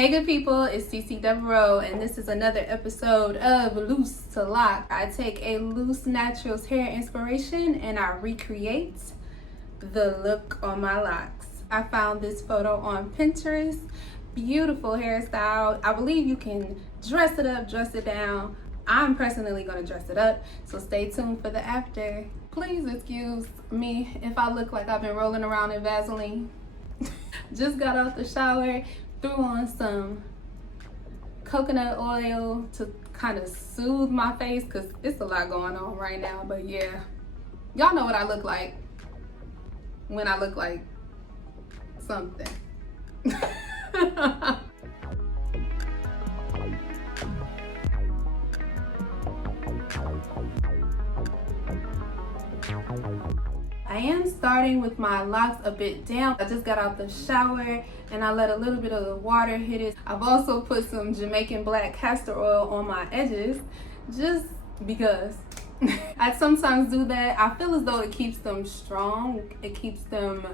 Hey good people, it's CC Devereaux and this is another episode of Loose to Lock. I take a loose naturals hair inspiration and I recreate the look on my locks. I found this photo on Pinterest. Beautiful hairstyle. I believe you can dress it up, dress it down. I'm personally going to dress it up, so stay tuned for the after. Please excuse me if I look like I've been rolling around in Vaseline. Just got out the shower, threw on some coconut oil to kind of soothe my face because it's a lot going on right now. But yeah, y'all know what I look like when I look like something. I am starting with my locks a bit down. I just got out the shower and I let a little bit of the water hit it. I've also put some Jamaican black castor oil on my edges just because. I sometimes do that. I feel as though it keeps them strong. It keeps them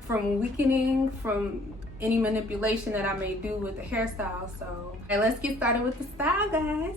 from weakening from any manipulation that I may do with the hairstyle. So let's get started with the style, guys.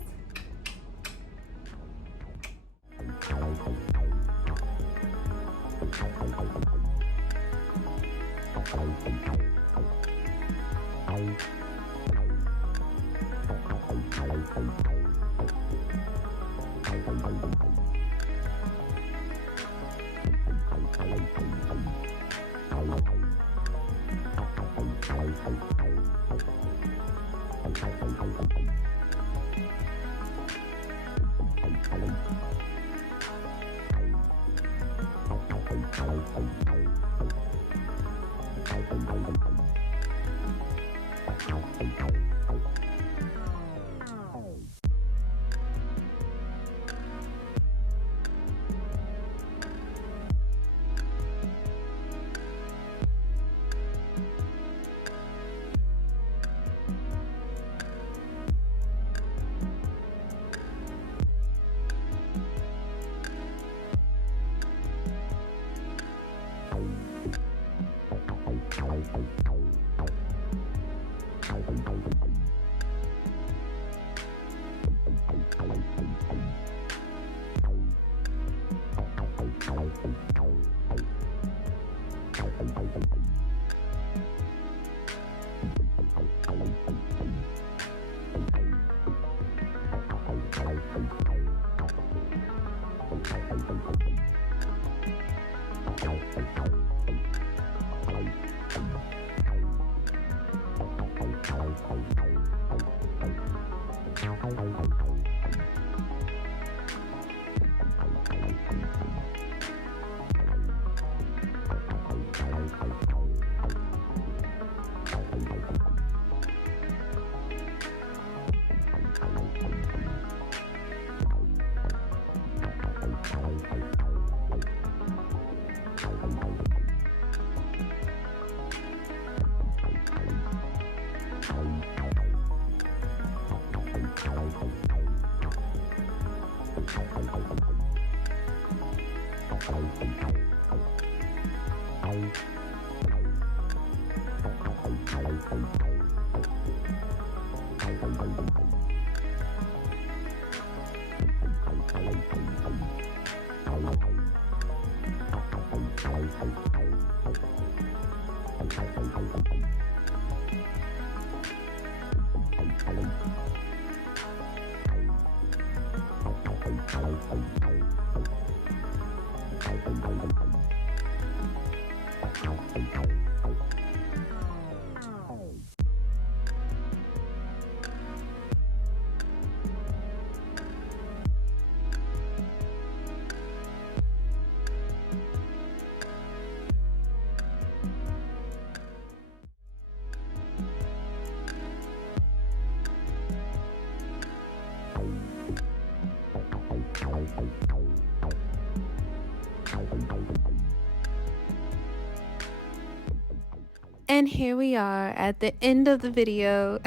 And here we are at the end of the video.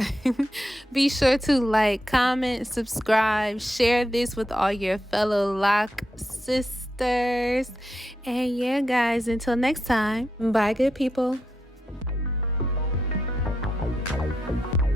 Be sure to like, comment, subscribe, share this with all your fellow lock sisters. And yeah, guys, until next time, bye, good people. time.